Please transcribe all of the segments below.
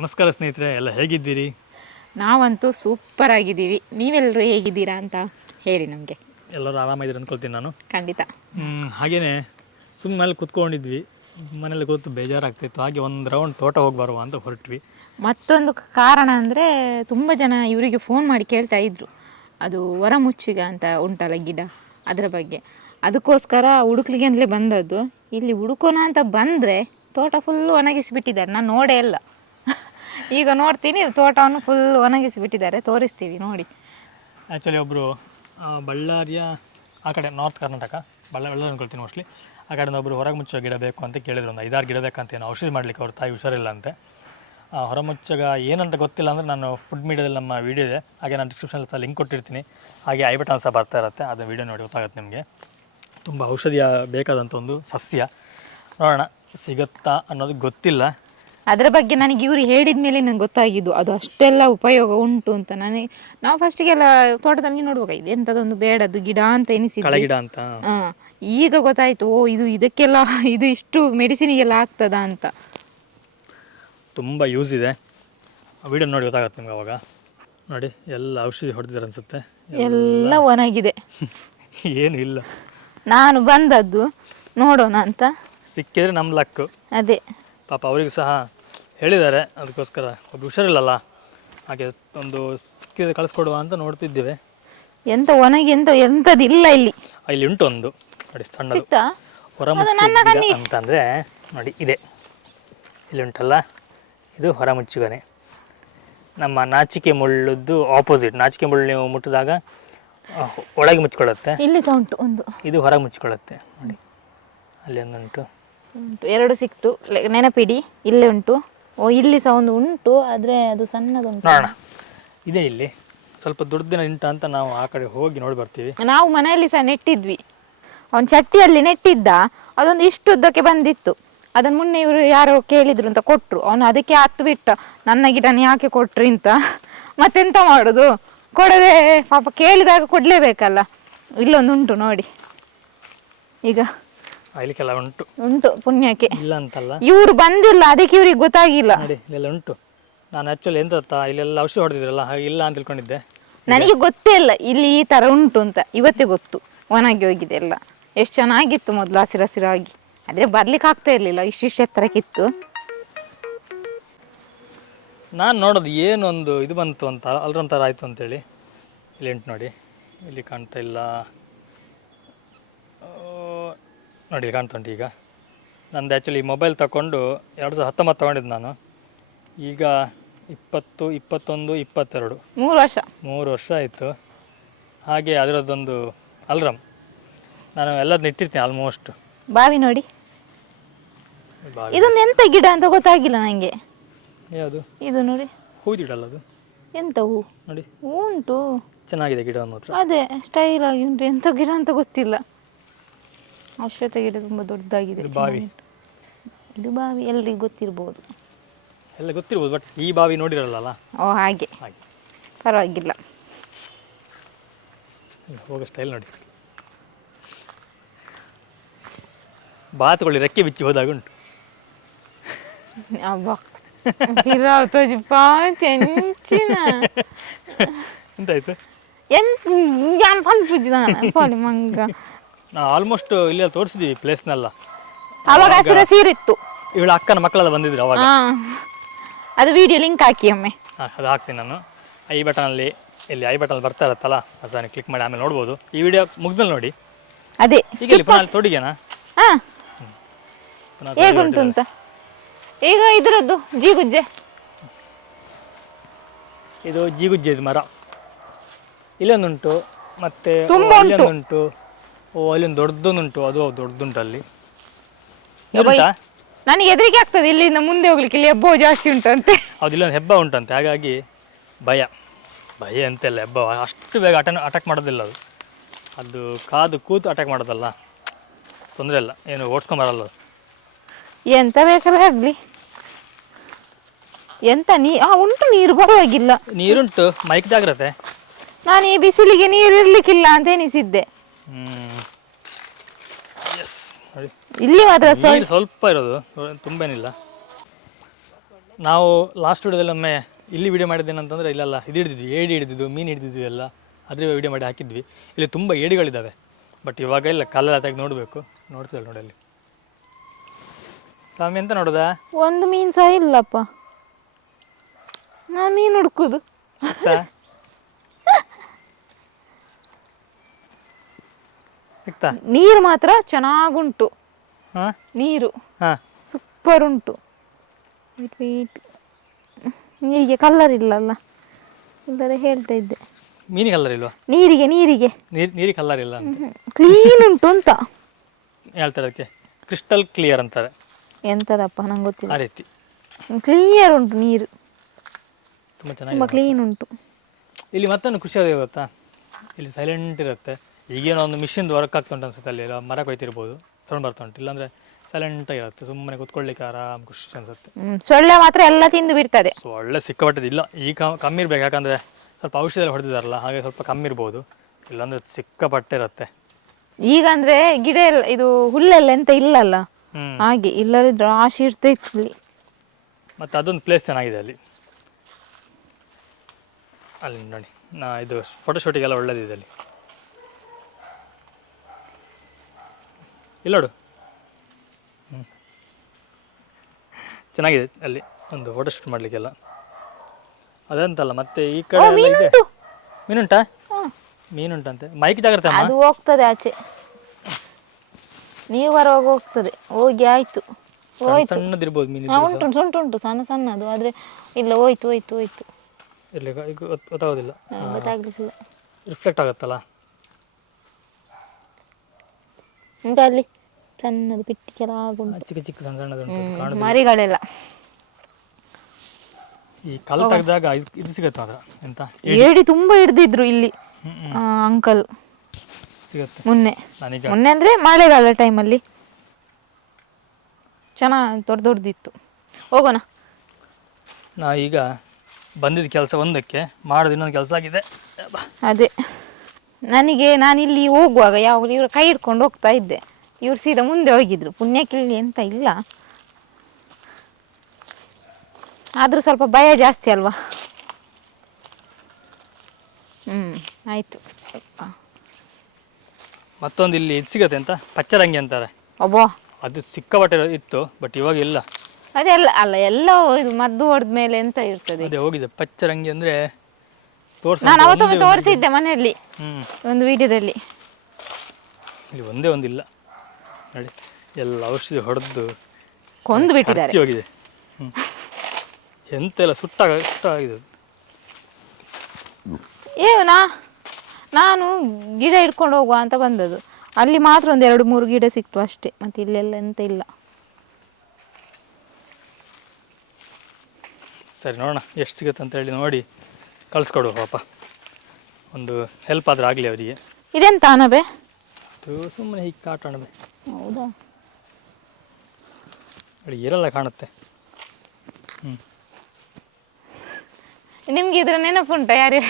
ನಮಸ್ಕಾರ ಸ್ನೇಹಿತರೆ, ಎಲ್ಲ ಹೇಗಿದ್ದೀರಿ? ನಾವಂತೂ ಸೂಪರ್ ಆಗಿದ್ದೀವಿ. ನೀವೆಲ್ಲರೂ ಹೇಗಿದ್ದೀರಾ ಅಂತ ಹೇಳಿ ನಮಗೆ. ಎಲ್ಲರೂ ಆರಾಮಾಗಿದ್ದೀರಿ ಅಂದ್ಕೊಳ್ತೀನಿ ನಾನು. ಖಂಡಿತ. ಹಾಗೆಯೇ ಸುಮ್ಮನೆ ಮೇಲೆ ಕೂತ್ಕೊಂಡಿದ್ವಿ, ಮನೇಲಿ ಕೂತು ಬೇಜಾರಾಗ್ತಿತ್ತು. ಹಾಗೆ ಒಂದು ರೌಂಡ್ ತೋಟ ಹೋಗಿ ಬರುವ ಅಂತ ಹೊರಟ್ವಿ. ಮತ್ತೊಂದು ಕಾರಣ ಅಂದರೆ ತುಂಬ ಜನ ಇವರಿಗೆ ಫೋನ್ ಮಾಡಿ ಕೇಳ್ತಾ ಇದ್ರು, ಅದು ಹೊರಮುಚ್ಚಿಗ ಅಂತ ಉಂಟಲ್ಲ ಗಿಡ, ಅದರ ಬಗ್ಗೆ. ಅದಕ್ಕೋಸ್ಕರ ಹುಡುಕ್ಲಿಗೆ ಅಂತಲೇ ಬಂದದ್ದು. ಇಲ್ಲಿ ಹುಡುಕೋಣ ಅಂತ ಬಂದರೆ ತೋಟ ಫುಲ್ಲು ಒಣಗಿಸಿಬಿಟ್ಟಿದ್ದಾರೆ. ನಾನು ನೋಡೇ ಇಲ್ಲ. ಈಗ ನೋಡ್ತೀನಿ, ತೋಟವನ್ನು ಫುಲ್ ಒಣಗಿಸಿಬಿಟ್ಟಿದ್ದಾರೆ. ತೋರಿಸ್ತೀವಿ ನೋಡಿ. ಆ್ಯಕ್ಚುಲಿ ಒಬ್ಬರು ಬಳ್ಳಾರಿಯ ಆ ಕಡೆ ನಾರ್ತ್ ಕರ್ನಾಟಕ, ಬಳ್ಳಾರಿ ಅನ್ಕೊಳ್ತೀನಿ ಮೋಸ್ಟ್ಲಿ, ಆ ಕಡೆಯಿಂದ ಒಬ್ಬರು ಹೊರಮುಚ್ಚ ಗಿಡ ಬೇಕು ಅಂತ ಕೇಳಿದ್ರು. ಒಂದು 5-6 ಗಿಡ ಬೇಕಂತ, ಏನು ಔಷಧಿ ಮಾಡಲಿಕ್ಕೆ ಅವ್ರ ತಾಯಿ ಹುಷಾರಿಲ್ಲ ಅಂತೆ. ಹೊರಮುಚ್ಚಗ ಏನಂತ ಗೊತ್ತಿಲ್ಲ ಅಂದರೆ ನಾನು ಫುಡ್ ಮೀಡಿಯಾದಲ್ಲಿ ನಮ್ಮ ವೀಡಿಯೋ ಇದೆ, ಹಾಗೆ ನಾನು ಡಿಸ್ಕ್ರಿಪ್ಷನಲ್ಲಿ ಸಹ ಲಿಂಕ್ ಕೊಟ್ಟಿರ್ತೀನಿ. ಹಾಗೆ ಐ ಬಟನ್ ಸಹ ಬರ್ತಾ ಇರುತ್ತೆ, ಅದು ವೀಡಿಯೋ ನೋಡಿ ಗೊತ್ತಾಗುತ್ತೆ ನಿಮಗೆ. ತುಂಬ ಔಷಧಿಯ ಬೇಕಾದಂಥ ಒಂದು ಸಸ್ಯ. ನೋಡೋಣ ಸಿಗುತ್ತಾ ಅನ್ನೋದು ಗೊತ್ತಿಲ್ಲ. ಅದರ ಬಗ್ಗೆ ನನಗೆ ಇವರು ಹೇಳಿದ ಮೇಲೆ ನನಗೆ ಗೊತ್ತಾಗಿದ್ದು ಅದು ಅಷ್ಟೆಲ್ಲ ಉಪಯೋಗ ಉಂಟು ಅಂತ. ನಾವು ಫಸ್ಟಿಗೆಲ್ಲ ತೋಟದಲ್ಲಿ ನೋಡುವಾಗ ಇದು ಎಂಥದೊಂದು ಬೇಡದ್ದು ಗಿಡ ಅಂತ ಎನಿಸಿದ್ವಿ. ಗಿಡ ಅಂತ. ಈಗ ಗೊತ್ತಾಯಿತು, ಓ ಇದು ಇದಕ್ಕೆಲ್ಲ, ಇದು ಇಷ್ಟು ಮೆಡಿಸಿನಿಗೆಲ್ಲ ಆಗ್ತದಾ ಅಂತ. ತುಂಬ ಯೂಸ್ ಇದೆ. ವಿಡಿಯೋ ನೋಡಿ ಗೊತ್ತಾಗುತ್ತೆ ನಿಮ್ಗೆ. ಅವಾಗ ನೋಡಿ ಎಲ್ಲ ಔಷಧಿ ಹೊಡೆದಿದ್ದಾರೆ ಅನಿಸುತ್ತೆ. ಎಲ್ಲ ಒಣಗಿದೆ. ಏನು ಇಲ್ಲ. ನಾನು ಬಂದದ್ದು ನೋಡೋಣ ಅಂತ. ಸಿಕ್ಕಿದ್ರೆ ನಮ್ಮ ಲಕ್ಕು. ಅದೇ ಪಾಪ ಅವರಿಗೂ ಸಹ ಹೇಳಿದ್ದಾರೆ, ಅದಕ್ಕೋಸ್ಕರ ಒಬ್ಬ ಹುಷಾರಿಲ್ಲಲ್ಲ, ಹಾಗೆ ಒಂದು ಸಿಕ್ಕಿದ್ರೆ ಕಳಿಸ್ಕೊಡುವ ಅಂತ ನೋಡ್ತಿದ್ದೇವೆ. ಎಂತ ಒಣಗಿ ಎಂಥದಿಲ್ಲ ಇಲ್ಲಿ. ಇಲ್ಲಿ ಉಂಟು ಒಂದು ನೋಡಿ ಸಣ್ಣದು ಹೊರಮುಚ್ಚು ಅಂತಂದರೆ ನೋಡಿ ಇದೆ, ಇಲ್ಲಿ ಉಂಟಲ್ಲ, ಇದು ಹೊರಮುಚ್ಚುಗನೆ. ನಮ್ಮ ನಾಚಿಕೆ ಮುಳ್ಳುದ್ದು ಆಪೋಸಿಟ್. ನಾಚಿಕೆ ಮುಳ್ಳು ನೀವು ಮುಟ್ಟಿದಾಗ ಒಳಗೆ ಮುಚ್ಕೊಳ್ಳುತ್ತೆ, ಇಲ್ಲಿ ಸಹ ಉಂಟು ಒಂದು, ಇದು ಹೊರಗೆ ಮುಚ್ಕೊಳ್ಳುತ್ತೆ. ನೋಡಿ ಅಲ್ಲಿ ಒಂದುಂಟು, ಎರಡು ಸಿಕ್ತು, ನೆನಪಿಡಿ. ಇಲ್ಲೇ ಉಂಟು. ಓ ಇಲ್ಲಿ ಸಹ ಒಂದು ಉಂಟು, ಆದರೆ ಅದು ಸಣ್ಣದುಂಟು. ನೋಡೋಣ, ಇದೆ ಇಲ್ಲಿ ಸ್ವಲ್ಪ ದುಡ್ಡಿನ ಉಂಟ ಅಂತ ನಾವು ಆ ಕಡೆ ಹೋಗಿ ನೋಡಿ ಬರ್ತೀವಿ. ನಾವು ಮನೆಯಲ್ಲಿ ಸಹ ನೆಟ್ಟಿದ್ವಿ. ಅವನು ಚಟ್ಟಿಯಲ್ಲಿ ನೆಟ್ಟಿದ್ದ, ಅದೊಂದು ಇಷ್ಟು ಉದ್ದಕ್ಕೆ ಬಂದಿತ್ತು. ಅದನ್ನು ಮೊನ್ನೆ ಇವರು ಯಾರೋ ಕೇಳಿದ್ರು ಅಂತ ಕೊಟ್ಟರು. ಅವನು ಅದಕ್ಕೆ ಹತ್ತು ಬಿಟ್ಟ, ನನ್ನ ಗಿಡನ ಯಾಕೆ ಕೊಟ್ರಿ ಅಂತ. ಮತ್ತೆಂತ ಮಾಡೋದು, ಕೊಡದೆ ಪಾಪ ಕೇಳಿದಾಗ ಕೊಡಲೇಬೇಕಲ್ಲ. ಇಲ್ಲೊಂದು ಉಂಟು ನೋಡಿ. ಈಗ ಅಯ್ಲಿಕ್ಕೆಲ್ಲ ಉಂಟು ಉಂಟು, ಪುಣ್ಯಕ್ಕೆ ಇಲ್ಲ ಅಂತಲ್ಲ, ಇವರು ಬಂದಿಲ್ಲ, ಅದಕ್ಕೆ ಇವ್ರಿಗೆ ಗೊತ್ತಾಗಿಲ್ಲ. ನೋಡಿ ಇಲ್ಲೆಲ್ಲ ಉಂಟು. ನಾನು ಆ್ಯಕ್ಚುಲಿ ಎಂತ ಗೊತ್ತಾ, ಇಲ್ಲೆಲ್ಲ ಔಷಧಿ ಹೊಡೆದಿದ್ರಲ್ಲ, ಹಾಗೆ ಇಲ್ಲ ಅಂತ ತಿಳ್ಕೊಂಡಿದ್ದೆ. ನನಗೆ ಗೊತ್ತೇ ಇಲ್ಲ ಇಲ್ಲಿ ಈ ಥರ ಉಂಟು ಅಂತ. ಇವತ್ತೇ ಗೊತ್ತು, ಒಣಗಿ ಹೋಗಿದೆ ಎಲ್ಲ. ಎಷ್ಟು ಚೆನ್ನಾಗಿತ್ತು ಮೊದಲು ಹಸಿರಾಗಿ, ಆದರೆ ಬರ್ಲಿಕ್ಕೆ ಆಗ್ತಾ ಇರಲಿಲ್ಲ, ಇಷ್ಟಿಷ್ಟು ಎತ್ತರಕ್ಕಿತ್ತು. ನಾನು ನೋಡೋದು ಏನೊಂದು ಇದು ಬಂತು ಅಂತ, ಅಲ್ರೊಂದು ಥರ ಆಯಿತು ಅಂತೇಳಿ. ಇಲ್ಲಿ ಉಂಟು ನೋಡಿ, ಇಲ್ಲಿ ಕಾಣ್ತಾ ಇಲ್ಲ ನೋಡಿ, ಇಲ್ಲಿ ಕಾಣ್ತಾ ಉಂಟು. ಈಗ ನಂದು ಆ್ಯಕ್ಚುಲಿ ಮೊಬೈಲ್ ತಗೊಂಡು 2019 ತೊಗೊಂಡಿದ್ದು ನಾನು. ಈಗ 20, 21, 22 3 ವರ್ಷ ಆಯಿತು. ಹಾಗೆ ಅದರದ್ದೊಂದು ಅಲ್ರಮ್ ನಾನು ಎಲ್ಲದನ್ನ ಇಟ್ಟಿರ್ತೀನಿ ಆಲ್ಮೋಸ್ಟ್. ಬಾವಿ ನೋಡಿ, ಇದೊಂದು ಎಂತ ಗಿಡ ಅಂತ ಗೊತ್ತಾಗಿಲ್ಲ ನನಗೆ. ಯಾವುದು ಇದು ನೋಡಿ, ಹೂದಿಡಲ್ಲ ಅದು, ಎಂತ ಹೂ ನೋಡಿ ಉಂಟು, ಚೆನ್ನಾಗಿದೆ ಗಿಡ ಮಾತ್ರ. ಅದೇ ಸ್ಟೈಲ್ ಆಗಿ ಉಂಟು. ಎಂತ ಗಿಡ ಅಂತ ಗೊತ್ತಿಲ್ಲ. ಅಶ್ವತ್ಥ ಗಿಡ ತುಂಬ ದೊಡ್ಡದಾಗಿದೆ. ಬಾವಿ, ಇದು ಬಾವಿ ಎಲ್ರಿಗೂ ಗೊತ್ತಿರ್ಬೋದು, ಎಲ್ಲ ಗೊತ್ತಿರ್ಬೋದು, ಬಟ್ ಈ ಬಾವಿ ನೋಡಿರಲ್ಲ. ಓ ಹಾಗೆ, ಪರವಾಗಿಲ್ಲ. ಹೋಗೋ ಸ್ಟೈಲ್ ನೋಡಿ, ಬಾತುಗಳು ರೆಕ್ಕೆ ಬಿಚ್ಚಿ ಹೋದಾಗ ಉಂಟು. ಎಂತಾಯ್ತು? ನಾವು ಆಲ್ಮೋಸ್ಟ್ ಇಲ್ಲಿ ತೋರಿಸಿದ್ವಿ ಪ್ಲೇಸ್ನೆಲ್ಲ. ಅವಾಗ ಹಸಿರ ಸೀರಿತ್ತು. ಇವಳ ಅಕ್ಕನ ಮಕ್ಕಳೆಲ್ಲ ಬಂದಿದ್ರು ಅವಾಗ. ಅದು ವಿಡಿಯೋ ಲಿಂಕ್ ಹಾಕಿ ಒಮ್ಮೆ. ಅದು ಹಾಕ್ತೀನಿ ನಾನು ಐ ಬಟನಲ್ಲಿ. ಇಲ್ಲಿ ಐ ಬಟನ್ ಬರ್ತಾ ಇರುತ್ತಲ್ಲ, ಅದನ್ನು ಕ್ಲಿಕ್ ಮಾಡಿ ಆಮೇಲೆ ನೋಡ್ಬೋದು. ಈ ವಿಡಿಯೋ ಮುಗ್ದಲ್ಲಿ ನೋಡಿ. ಅದೇ ಈಗ ಪುನಃ ತೊಡಿಗೆನಾ ಹೇಗುಂಟು ಅಂತ. ಈಗ ಇದರದ್ದು ಜೀಗುಜ್ಜೆ, ಇದು ಜೀಗುಜ್ಜೆ, ಇದು ಮರ ಇಲ್ಲೊಂದುಂಟು, ಮತ್ತೆ ಉಂಟು. ಓ ಅಲ್ಲೊಂದು ದೊಡ್ಡದೊಂದುಂಟು, ಅದು ದೊಡ್ಡದುಂಟು ಅಲ್ಲಿ. ನನಗೆ ಹೆದರಿಕೆ ಆಗ್ತದೆ ಇಲ್ಲಿಂದ ಮುಂದೆ ಹೋಗ್ಲಿಕ್ಕೆ. ಇಲ್ಲಿ ಹೆಬ್ಬ ಜಾಸ್ತಿ ಉಂಟಂತೆ. ಹೌದು, ಇಲ್ಲೊಂದು ಹೆಬ್ಬ ಉಂಟಂತೆ, ಹಾಗಾಗಿ ಭಯ ಅಂತೆಲ್ಲ. ಹೆಬ್ಬ ಅಷ್ಟು ಬೇಗ ಅಟ್ಯಾಕ್ ಮಾಡೋದಿಲ್ಲ ಅದು. ಅದು ಕಾದು ಕೂತು ಅಟ್ಯಾಕ್ ಮಾಡೋದಲ್ಲ, ತೊಂದರೆ ಇಲ್ಲ, ಏನು ಓಡಿಸ್ಕೊಂಬರಲ್ಲ ಅದು. ಎಂತ ಬೇಕಾದ್ರೆ ಆಗಲಿ. ಎಂತ ಉಂಟು ನೀರು, ಬರುವಾಗಿಲ್ಲ. ನೀರುಂಟು, ಮೈಕ್ ಜಾಗ್ರತೆ. ನಾನು ಈ ಬಿಸಿಲಿಗೆ ನೀರು ಇರ್ಲಿಕ್ಕಿಲ್ಲ ಅಂತ ಎನಿಸಿದ್ದೆ. ಇಲ್ಲಿ ಮಾತ್ರ ಸ್ವಲ್ಪ ಇರೋದು, ತುಂಬೇನಿಲ್ಲ. ನಾವು ಲಾಸ್ಟ್ ವಿಡಿಯೋದಲ್ಲಿ ಒಮ್ಮೆ ಇಲ್ಲಿ ವಿಡಿಯೋ ಮಾಡಿದ್ದೇನಂತಂದರೆ ಇಲ್ಲೆಲ್ಲ ಇದು ಹಿಡಿದಿದ್ವಿ, ಏಡಿ ಹಿಡಿದಿದ್ದು, ಮೀನು ಹಿಡಿದಿದ್ವಿ ಎಲ್ಲ, ಅದ್ರ ವಿಡಿಯೋ ಮಾಡಿ ಹಾಕಿದ್ವಿ. ಇಲ್ಲಿ ತುಂಬ ಏಡಿಗಳಿದ್ದಾವೆ, ಬಟ್ ಇವಾಗ ಇಲ್ಲ, ಕಲ್ಲೆಲ್ಲ ತೆಗೆದು ನೋಡಬೇಕು. ನೋಡ್ತಿಲ್ಲ ನೋಡಿ ಅಲ್ಲಿ. ಸ್ವಾಮಿ ಎಂತ ನೋಡೋದಾ? ಒಂದು ಮೀನು ಸಹ ಇಲ್ಲಪ್ಪ. ನಾ ಮೀನು ಹುಡುಕುದು. ನೀರು ಮಾತ್ರ ಚೆನ್ನಾಗುಂಟು. ನೀರು ಸೂಪರ್ ಉಂಟು. ನೀರಿಗೆ ಕಲ್ಲರ್ ಇಲ್ಲಲ್ಲ, ಇಲ್ಲದೆ ಹೇಳ್ತಾ ಇದ್ದೆ. ಮೀನಿಗೆ ಕಲ್ಲರ್ ಇಲ್ವಾ? ನೀರಿಗೆ ನೀರಿಗೆ ಕಲ್ಲರ್ ಇಲ್ಲ ಅಂತ. ಕ್ಲೀನ್ ಉಂಟು ಅಂತ ಹೇಳ್ತಾರೆ, ಅದಕ್ಕೆ ಕ್ರಿಸ್ಟಲ್ ಕ್ಲಿಯರ್ ಅಂತಾರೆ. ಎಂತದಪ್ಪ ನಂಗೆ ಗೊತ್ತಿಲ್ಲ. ಆ ರೀತಿ ಕ್ಲಿಯರ್ ಉಂಟು ನೀರು, ತುಂಬ ತುಂಬ ಚೆನ್ನಾಗಿ ಕ್ಲೀನ್ ಉಂಟು. ಇಲ್ಲಿ ಮತ್ತೊಂದು ಖುಷಿ ಆಗಿದೆ ಗೊತ್ತಾ, ಇಲ್ಲಿ ಸೈಲೆಂಟ್ ಇರುತ್ತೆ. ಈಗೇನೋ ಒಂದು ಮಿಷಿನ್ದು ವರ್ಕ್ ಆಗ್ತುಂಟು ಅನ್ಸುತ್ತೆ, ಅಲ್ಲಿ ಮರ ಕೊಯ್ತಿರ್ಬೋದು, ಸೌಂಡ್ ಬರ್ತಾ ಉಂಟು. ಇಲ್ಲಾಂದರೆ ಸೈಲೆಂಟಾಗಿರುತ್ತೆ, ಸುಮ್ಮನೆ ಕೂತ್ಕೊಳ್ಳಿಕ್ಕೆ ಆರಾಮ್ ಖುಷಿ ಅನ್ಸುತ್ತೆ. ಸೊಳ್ಳೆ ಮಾತ್ರ ಎಲ್ಲ ತಿಂದು ಬಿಡ್ತದೆ. ಸೊಳ್ಳೆ ಸಿಕ್ಕಾಪಟ್ಟಿಲ್ಲ, ಈಗ ಕಮ್ಮಿ ಇರಬೇಕು, ಯಾಕಂದರೆ ಸ್ವಲ್ಪ ಔಷಧಿ ಎಲ್ಲ ಹೊಡೆದಿದ್ದಾರಲ್ಲ, ಹಾಗೆ ಸ್ವಲ್ಪ ಕಮ್ಮಿ ಇರ್ಬೋದು. ಇಲ್ಲಾಂದರೆ ಸಿಕ್ಕಾಪಟ್ಟೆ ಇರುತ್ತೆ. ಈಗ ಅಂದರೆ ಗಿಡ ಎಲ್ಲ ಇದು ಹುಲ್ಲೆಲ್ಲ ಎಂತ ಇಲ್ಲಲ್ಲ, ಹಾಗೆ ಇಲ್ಲದಿದ್ರೆ ರಾಶಿ ಇರ್ತಾ ಇತ್ತು ಇಲ್ಲಿ. ಮತ್ತು ಅದೊಂದು ಪ್ಲೇಸ್ ಚೆನ್ನಾಗಿದೆ ಅಲ್ಲಿ, ಅಲ್ಲಿ ನೋಡಿ. ಇದು ಫೋಟೋಶೂಟಿಗೆಲ್ಲ ಒಳ್ಳೇದಿದೆ ಅಲ್ಲಿ. ಇಲ್ಲ ನೋಡು, ಚೆನ್ನಾಗಿದೆ ಅಲ್ಲಿ ಒಂದು ಫೋಟೋಶೂಟ್ ಮಾಡಲಿಕ್ಕೆಲ್ಲ. ಅದಂತಲ್ಲ, ಮತ್ತೆ ಈ ಕಡೆ ಇದೆ. ಮೀನುಂಟಾ? ಮೀನುಂಟಂತೆ. ಮೈಕ್ ಜಾಗ್ರತೆ, ಅದು ಹೋಗ್ತದೆ ಆಚೆ, ನೀವು ಬರುವಾಗ ಹೋಗ್ತದೆ. ಹೋಗಿ ಆಯ್ತು, ಸಣ್ಣದಿರ್ಬೋದು ಮೀನು. ಉಂಟು ಸಣ್ಣ ಸಣ್ಣದು, ಆದರೆ ಇಲ್ಲ ಹೋಯ್ತು. ಇರಲಿ, ಗೊತ್ತಾಗೋದಿಲ್ಲ, ಗೊತ್ತಾಗ್ಲಿಕ್ಕಿಲ್ಲ. ರಿಫ್ಲೆಕ್ಟ್ ಆಗುತ್ತಲ್ಲ. ಉಂಟು ಅಲ್ಲಿ ಸಣ್ಣದು ಪಿಟ್ಟಿಗೆಲ್ಲ ಚಿಕ್ಕ ಚಿಕ್ಕ ಸಣ್ಣದು ಮರಿಗಳೆಲ್ಲ. ಈ ಕಲ್ಲು ತೆಗೆದಾಗ ಇದು ಸಿಗುತ್ತೆ ಮಾತ್ರ. ಎಂತ ಏಡಿ ತುಂಬ ಹಿಡ್ದಿದ್ರು ಇಲ್ಲಿ ಅಂಕಲ್ ಸಿಗುತ್ತೆ ಮೊನ್ನೆ ಅಂದರೆ ಮಳೆಗಾಲ ಟೈಮಲ್ಲಿ ಚೆನ್ನಾಗಿ ದೊಡ್ಡದಿತ್ತು. ಹೋಗೋಣ. ನಾ ಈಗ ಬಂದಿದ್ದ ಕೆಲಸ ಒಂದಕ್ಕೆ, ಮಾಡೋದು ಇನ್ನೊಂದು ಕೆಲಸ ಆಗಿದೆ. ಅದೇ ನಾನಿಲ್ಲಿ ಹೋಗುವಾಗ ಯಾವಾಗಲೂ ಇವರು ಕೈ ಹಿಡ್ಕೊಂಡು ಹೋಗ್ತಾ ಇದ್ದೆ, ಇವ್ರು ಸೀದಾ ಮುಂದೆ ಹೋಗಿದ್ರು. ಪುಣ್ಯಕ್ಕಿಲ್ಲಿ ಎಂತ ಇಲ್ಲ, ಆದರೂ ಸ್ವಲ್ಪ ಭಯ ಜಾಸ್ತಿ ಅಲ್ವಾ. ಆಯಿತು. ಮತ್ತೊಂದು ಇಲ್ಲಿ ಇದು ಸಿಗುತ್ತೆ, ಅಂತ ಪಚ್ಚರಂಗಿ ಅಂತಾರೆ. ಅಬ್ಬಾ, ಅದು ಸಿಕ್ಕಾಪಟ್ಟೆ ಇತ್ತು, ಬಟ್ ಇವಾಗ ಇಲ್ಲ. ಅದೆಲ್ಲ ಅಲ್ಲ, ಎಲ್ಲ ಇದು ಮದ್ದು ಹೊಡೆದ ಮೇಲೆ ಎಂತ ಇರ್ತದೆ. ಅದೇ ಹೋಗಿದೆ ಪಚ್ಚರಂಗಿ ಅಂದರೆ ನಾನು ಅವತ್ತೊಮ್ಮೆ ತೋರಿಸಿದ್ದೆ ಮನೆಯಲ್ಲಿ ಒಂದು ವಿಡಿಯೋದಲ್ಲಿ. ಇಲ್ಲಿ ಒಂದೇ ಒಂದಿಲ್ಲ ನೋಡಿ, ಎಲ್ಲ ಔಷಧಿ ಹೊಡೆದು ಕೊಂದು ಬಿಟ್ಟಿದ್ದಾರೆ. ಹೋಗಿದೆ. ಎಂತೆಲ್ಲ ಸುಟ್ಟಾಗಿದೆ. ನಾನು ಗಿಡ ಇಟ್ಕೊಂಡು ಹೋಗುವ ಅಂತ ಬಂದದ್ದು, ಅಲ್ಲಿ ಮಾತ್ರ ಒಂದು 2-3 ಗಿಡ ಸಿಕ್ತು ಅಷ್ಟೇ, ಮತ್ತೆ ಇಲ್ಲೆಲ್ಲ ಎಂತ ಇಲ್ಲ. ಸರಿ, ನೋಡೋಣ ಎಷ್ಟು ಸಿಗುತ್ತೆ ಅಂತ ಹೇಳಿ ನೋಡಿ ಕಳಿಸ್ಕೊಡು ಪಾಪ, ಒಂದು ಹೆಲ್ಪ್ ಆದ್ರೆ ಆಗಲಿ ಅವರಿಗೆ. ಇದೆಂತ ಅನಬೆ? ಅದು ಸುಮ್ಮನೆ ಹೀಗೆ ಕಾಟಣಬೆ. ಹೌದಾ? ಅಲ್ಲಿ ಇರಲ್ಲ ಕಾಣುತ್ತೆ. ನಿಮ್ಗೆ ಇದ್ರ ನೆನಪುಂಟ? ಯಾರು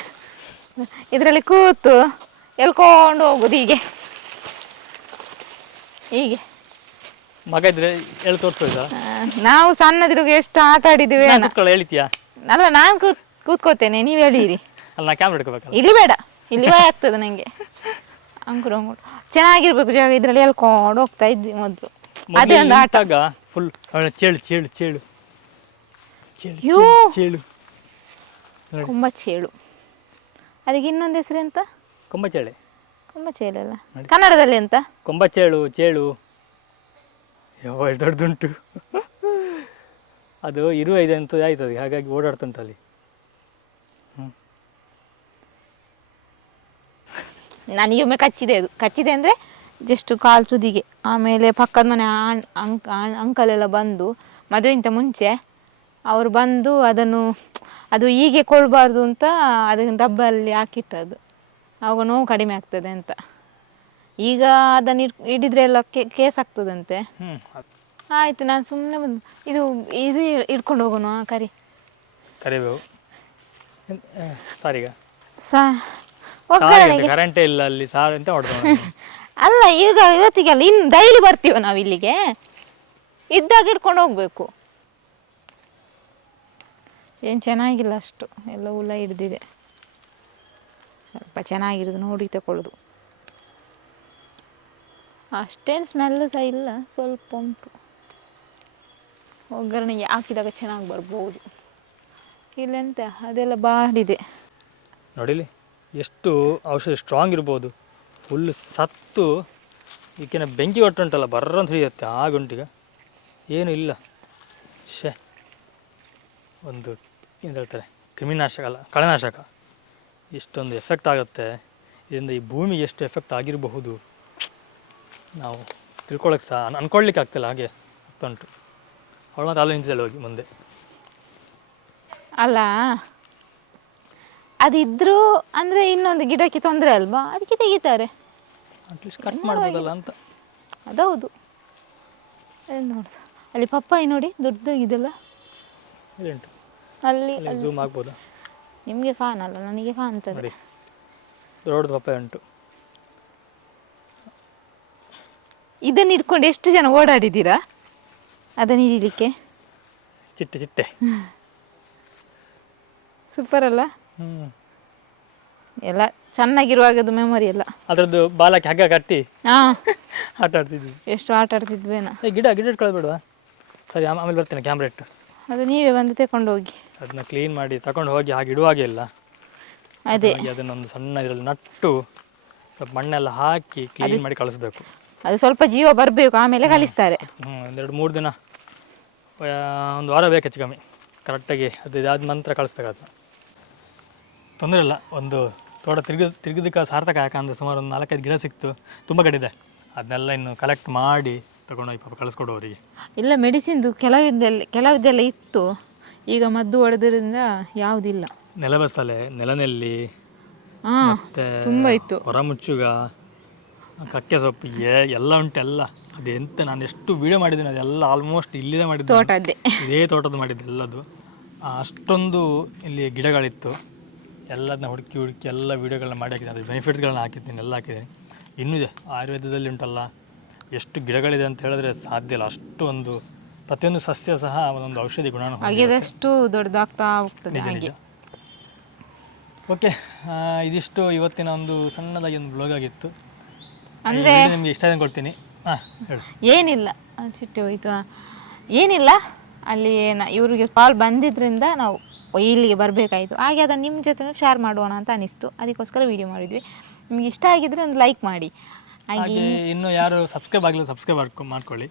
ಇದರಲ್ಲಿ ಕೂತು ಎಳ್ಕೊಂಡು ಹೋಗುದು ಹೀಗೆ ಮಗ ಇದ್ರೆ ಎಲ್ಲಿ ತೋರಿಸ್ಕೊಳ್ತಾ? ನಾವು ಸಣ್ಣದಿರುವಾಗ ಎಷ್ಟು ಆಟ ಆಡಿದ್ದೀವಿ. ಹೇಳ್ತೀಯಾ? ಅಲ್ಲ, ನಾನು ಕೂತ್ಕೋತೇನೆ, ನೀವು ಹೇಳಿರಿ. ಅಲ್ಲ, ನಾ ಕ್ಯಾಮ್ರಾ ಇಟ್ಕೋಬೇಕಲ್ಲ. ಇಲ್ಲಿ ಬೇಡ, ಇಲ್ಲಿ ಭಯ ಆಗ್ತದೆ ನನಗೆ. ಅಂಕುಡು ಚೆನ್ನಾಗಿರ್ಬೇಕು ಜಾಗ, ಇದ್ರಲ್ಲಿ ಎಳ್ಕೊಂಡು ಹೋಗ್ತಾ ಇದ್ವಿ ಮೊದಲು. ಅದೇ ಒಂದು ಆಟ. ಫುಲ್ ಚೇಳು ಚೇಳು ಚೇಳು ಚೇಳು ಕೊಂಬಚೇಳು. ಅದಕ್ಕೆ ಇನ್ನೊಂದು ಹೆಸರು ಎಂತ? ಕೊಂಬಚೇಳೆ. ಕೊಂಬಚೇಳಲ್ಲ, ಕನ್ನಡದಲ್ಲಿ ಎಂತ? ಕೊಂಬಚೇಳು, ಚೇಳು. ದೊಡ್ಡದುಂಟು ಅದು 25 ಅಂತ ಆಯ್ತದೆ, ಹಾಗಾಗಿ ಓಡಾಡ್ತುಂಟು ಅಲ್ಲಿ. ನನಗೆ ಒಮ್ಮೆ ಕಚ್ಚಿದೆ ಅಂದರೆ ಜಸ್ಟ್ ಕಾಲು ತುದಿಗೆ. ಆಮೇಲೆ ಪಕ್ಕದ ಮನೆ ಅಂಕಲೆಲ್ಲ ಬಂದು, ಮದುವೆಗಿಂತ ಮುಂಚೆ ಅವರು ಬಂದು ಅದು ಹೀಗೆ ಕೊಡಬಾರ್ದು ಅಂತ ಅದನ್ನು ಡಬ್ಬಲ್ಲಿ ಹಾಕಿಟ್ಟದು. ಆವಾಗ ನೋವು ಕಡಿಮೆ ಆಗ್ತದೆ ಅಂತ. ಈಗ ಅದನ್ನು ಹಿಡಿದ್ರೆ ಎಲ್ಲ ಕೇಸ್ ಆಗ್ತದಂತೆ. ಆಯಿತು, ನಾನು ಸುಮ್ಮನೆ ಬಂದು ಇದು ಇಟ್ಕೊಂಡು ಹೋಗೋಣ. ಕರಿಬೇವು ಸಾರೀಗ ಕರೆಂಟೇ ಇಲ್ಲ ಅಲ್ಲಿ, ಸಾರು ಎಂತ ಮಾಡ್ತಾರೆ? ಅಲ್ಲ, ಇವತ್ತಿಗೆಲ್ಲ ಇನ್ನು ಡೈಲಿ ಬರ್ತೀವ ನಾವು ಇಲ್ಲಿಗೆ, ಇದ್ದಾಗ ಇಟ್ಕೊಂಡು ಹೋಗ್ಬೇಕು. ಏನು ಚೆನ್ನಾಗಿಲ್ಲ ಅಷ್ಟು, ಎಲ್ಲ ಹುಳ ಹಿಡ್ದಿದೆ. ಸ್ವಲ್ಪ ಚೆನ್ನಾಗಿರೋದು ನೋಡಿ ತಗೊಳ್ಳೋದು. ಅಷ್ಟೇನು ಸ್ಮೆಲ್ಲು ಸಹ ಇಲ್ಲ, ಸ್ವಲ್ಪ ಉಂಟು. ಒಗ್ಗರಣೆಗೆ ಹಾಕಿದಾಗ ಚೆನ್ನಾಗಿ ಬರ್ಬೋದು. ಇಲ್ಲೆಂತ ಅದೆಲ್ಲ ಬಾಡಿದೆ. ನೋಡಿಲಿ ಎಷ್ಟು ಔಷಧಿ ಸ್ಟ್ರಾಂಗ್ ಇರ್ಬೋದು. ಹುಲ್ಲು ಸತ್ತು ಈಗಿನ ಬೆಂಕಿ ಒಟ್ಟುಂಟಲ್ಲ ಬರ್ರಂತ ಹಿಡಿಯುತ್ತೆ ಆಗುಂಟೀಗ. ಏನೂ ಇಲ್ಲ. ಶೇ, ಒಂದು ಏನು ಹೇಳ್ತಾರೆ ಕ್ರಿಮಿನಾಶಕ ಅಲ್ಲ ಕಳೆನಾಶಕ. ಇಷ್ಟೊಂದು ಎಫೆಕ್ಟ್ ಆಗುತ್ತೆ ಇದರಿಂದ. ಈ ಭೂಮಿಗೆ ಎಷ್ಟು ಎಫೆಕ್ಟ್ ಆಗಿರಬಹುದು ನಾವು ತಿಳ್ಕೊಳಕ್ಕೆ ಸಹ ಅಂದ್ಕೊಳ್ಲಿಕ್ಕೆ ಆಗ್ತಿಲ್ಲ. ಹಾಗೆ ಆಗ್ತಾ ಉಂಟು. ಅವಳು ಮತ್ತು ಆಲೋಚಿಸಲು ಹೋಗಿ ಮುಂದೆ ಅಲ್ಲ, ಅದಿದ್ರೂ ಅಂದರೆ ಇನ್ನೊಂದು ಗಿಡಕ್ಕೆ ತೊಂದರೆ ಅಲ್ವಾ, ಅದಕ್ಕೆ ತೆಗಿತಾರೆ. ಅಟ್ಲೀಸ್ಟ್ ಕಟ್ ಮಾಡ್ಬೋದಲ್ಲ ಅಂತ. ಅದೌದು. ನೋಡು ಅಲ್ಲಿ ಪಪ್ಪಾಯಿ ನೋಡಿ, ದೊಡ್ಡ ಇದೆಲ್ಲ ಉಂಟು. ಅಲ್ಲಿ ಝೂಮ್ ಆಗ್ಬೋದಾ? ನಿಮಗೆ ಕಾಣಲ್ಲ, ನನಗೆ ಕಾಣ್ತದೆ. ನೋಡಿ ದೊಡ್ಡದು ಪಪ್ಪಾಯಿ ಉಂಟು. ಇದನ್ನು ಇಟ್ಕೊಂಡು ಎಷ್ಟು ಜನ ಓಡಾಡಿದ್ದೀರಾ ಅದನ್ನು ಹಿಡಿಲಿಕ್ಕೆ? ಚಿಟ್ಟೆ ಚಿಟ್ಟೆ ಸೂಪರ್ ಅಲ್ಲ? ಎಲ್ಲ ಚೆನ್ನಾಗಿರುವಾಗದು ಮೆಮೊರಿ ಎಲ್ಲ. ಅದರದ್ದು ಬಾಲಕ್ಕೆ ಹಗ್ಗ ಕಟ್ಟಿ ಹಾಂ ಆಟ ಆಡ್ತಿದ್ವಿ. ಎಷ್ಟು ಆಟ ಆಡ್ತಿದ್ವೇನೋ. ಗಿಡ ಇಟ್ಕೊಳ್ಬೇಡುವ? ಸರಿ, ಆಮೇಲೆ ಬರ್ತೇನೆ ಕ್ಯಾಮ್ರಾ ಇಟ್ಟು. ಅದು ನೀವೇ ಬಂದು ತಗೊಂಡು ಹೋಗಿ. ಅದನ್ನ ಕ್ಲೀನ್ ಮಾಡಿ ತಗೊಂಡು ಹೋಗಿ ಹಾಗೆ ಇಡುವಾಗೆ ಇಲ್ಲ. ಅದೇ ಅದನ್ನೊಂದು ಸಣ್ಣ ಇದರಲ್ಲಿ ನಟ್ಟು ಸ್ವಲ್ಪ ಮಣ್ಣೆಲ್ಲ ಹಾಕಿ ಕ್ಲೀನ್ ಮಾಡಿ ಕಳಿಸ್ಬೇಕು. ಅದು ಸ್ವಲ್ಪ ಜೀವ ಬರಬೇಕು, ಆಮೇಲೆ ಕಲಿಸ್ತಾರೆ. 1-2-3 ದಿನ, ಒಂದು ವಾರ ಬೇಕು ಹೆಚ್ಚು ಕಮ್ಮಿ ಕರೆಕ್ಟಾಗಿ. ಅದು ಇದಾದ ನಂತರ ಕಳಿಸ್ಬೇಕು. ಅದನ್ನ ತೊಂದರೆ ಇಲ್ಲ. ಒಂದು ತೋಟ ತಿರುಗಿದಕ್ಕೆ ಸಾರ್ಥಕ. ಯಾಕಂದರೆ ಸುಮಾರು ಒಂದು 4-5 ಗಿಡ ಸಿಕ್ತು, ತುಂಬ ಕಡಿದೆ. ಅದನ್ನೆಲ್ಲ ಇನ್ನು ಕಲೆಕ್ಟ್ ಮಾಡಿ ತಗೊಂಡೋಗಿ ಪಾಪ ಕಳಿಸ್ಕೊಡು ಅವರಿಗೆ. ಇಲ್ಲ, ಮೆಡಿಸಿನ್ದು ಕೆಲವಿದ್ದೆಲ್ಲ ಇತ್ತು, ಈಗ ಮದ್ದು ಹೊಡೆದ್ರಿಂದ ಯಾವುದಿಲ್ಲ. ನೆಲಬಸಳೆ, ನೆಲನೆಲ್ಲಿ, ಮತ್ತೆ ತುಂಬ ಇತ್ತು. ಹೊರಮುಚ್ಚುಗ, ಕಕ್ಕೆ ಸೊಪ್ಪು ಎಲ್ಲ ಉಂಟು. ಎಲ್ಲ ಅದೆಂತ ನಾನು ಎಷ್ಟು ವೀಡಿಯೋ ಮಾಡಿದ್ದೀನಿ ಅದೆಲ್ಲ ಆಲ್ಮೋಸ್ಟ್ ಇಲ್ಲಿದೆ ಮಾಡಿದ್ದು. ತೋಟದ್ದೇ, ಇದೇ ತೋಟದ್ದು ಮಾಡಿದ್ದು ಎಲ್ಲದು. ಅಷ್ಟೊಂದು ಇಲ್ಲಿ ಗಿಡಗಳಿತ್ತು. ಎಲ್ಲದನ್ನ ಹುಡುಕಿ ಎಲ್ಲ ವೀಡಿಯೋಗಳನ್ನ ಮಾಡಿ ಹಾಕಿದ್ದೀನಿ. ಅದು ಬೆನಿಫಿಟ್ಸ್ಗಳನ್ನ ಹಾಕಿದ್ದೀನಿ, ಎಲ್ಲ ಹಾಕಿದ್ದೀನಿ. ಇನ್ನೂ ಇದೆ. ಆಯುರ್ವೇದದಲ್ಲಿ ಉಂಟಲ್ಲ, ಎಷ್ಟು ಗಿಡಗಳಿದೆ ಅಂತ ಹೇಳಿದ್ರೆ ಸಾಧ್ಯ ಇಲ್ಲ. ಅಷ್ಟು ಒಂದು ಪ್ರತಿಯೊಂದು ಸಸ್ಯ ಸಹ ಒಂದೊಂದು ಔಷಧಿ ಗುಣ ಹಾಗೆದಷ್ಟು ದೊಡ್ಡದಾಗ್ತಾ ಹೋಗ್ತದೆ. ನಿಜ ನಿಜ. ಓಕೆ, ಇದಿಷ್ಟು ಇವತ್ತಿನ ಒಂದು ಸಣ್ಣದಾಗಿ ಒಂದು ಬ್ಲಾಗ್ ಆಗಿತ್ತು. ಅಂದರೆ ನಿಮಗೆ ಇಷ್ಟ ಕೊಡ್ತೀನಿ. ಏನಿಲ್ಲ, ಚಿಟ್ಟೆ ಹೋಯ್ತು. ಏನಿಲ್ಲ, ಅಲ್ಲಿ ಇವರಿಗೆ ಕಾಲ್ ಬಂದಿದ್ದರಿಂದ ನಾವು ಇಲ್ಲಿಗೆ ಬರಬೇಕಾಯಿತು. ಹಾಗೆ ಅದನ್ನು ನಿಮ್ಮ ಜೊತೆ ಶೇರ್ ಮಾಡೋಣ ಅಂತ ಅನಿಸ್ತು, ಅದಕ್ಕೋಸ್ಕರ ವೀಡಿಯೋ ಮಾಡಿದ್ವಿ. ನಿಮಗೆ ಇಷ್ಟ ಆಗಿದ್ರೆ ಒಂದು ಲೈಕ್ ಮಾಡಿ. ಹಾಗೆ ಇನ್ನೂ ಯಾರು ಸಬ್ಸ್ಕ್ರೈಬ್ ಆಗಲಿಲ್ಲ ಸಬ್ಸ್ಕ್ರೈಬ್ ಮಾಡ್ಕೊಳ್ಳಿ.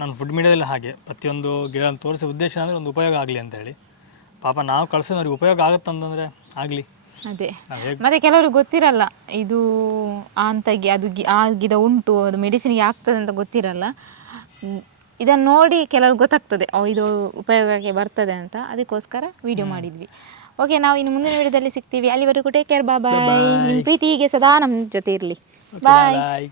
ನಾನು ಫುಡ್ ಮೀಡಿಯಾದಲ್ಲಿ ಹಾಗೆ ಪ್ರತಿಯೊಂದು ಗಿಡ ತೋರಿಸೋ ಉದ್ದೇಶ ಅಂದರೆ ಒಂದು ಉಪಯೋಗ ಆಗಲಿ ಅಂತೇಳಿ. ಪಾಪ ನಾವು ಕಳ್ಸೋನವ್ರಿಗೆ ಉಪಯೋಗ ಆಗುತ್ತಂತಂದರೆ ಆಗಲಿ. ಅದೇ, ಮತ್ತು ಕೆಲವ್ರಿಗೆ ಗೊತ್ತಿರಲ್ಲ ಇದು ಅಂತಾಗಿ ಅದು ಆ ಗಿಡ ಉಂಟು, ಅದು ಮೆಡಿಸಿನ್ಗೆ ಆಗ್ತದೆ ಅಂತ ಗೊತ್ತಿರಲ್ಲ. ಇದನ್ನು ನೋಡಿ ಕೆಲವ್ರಿಗೆ ಗೊತ್ತಾಗ್ತದೆ, ಇದು ಉಪಯೋಗಕ್ಕೆ ಬರ್ತದೆ ಅಂತ. ಅದಕ್ಕೋಸ್ಕರ ವಿಡಿಯೋ ಮಾಡಿದ್ವಿ. ಓಕೆ, ನಾವು ಇನ್ನು ಮುಂದಿನ ವಿಡಿಯೋದಲ್ಲಿ ಸಿಗ್ತೀವಿ. ಅಲ್ಲಿವರೆಗೂ ಟೇಕ್ ಕೇರ್, ಬಾಯ್. ಪ್ರೀತಿ ಹೀಗೆ ಸದಾ ನಮ್ಮ ಜೊತೆ ಇರಲಿ. ಬಾಯ್.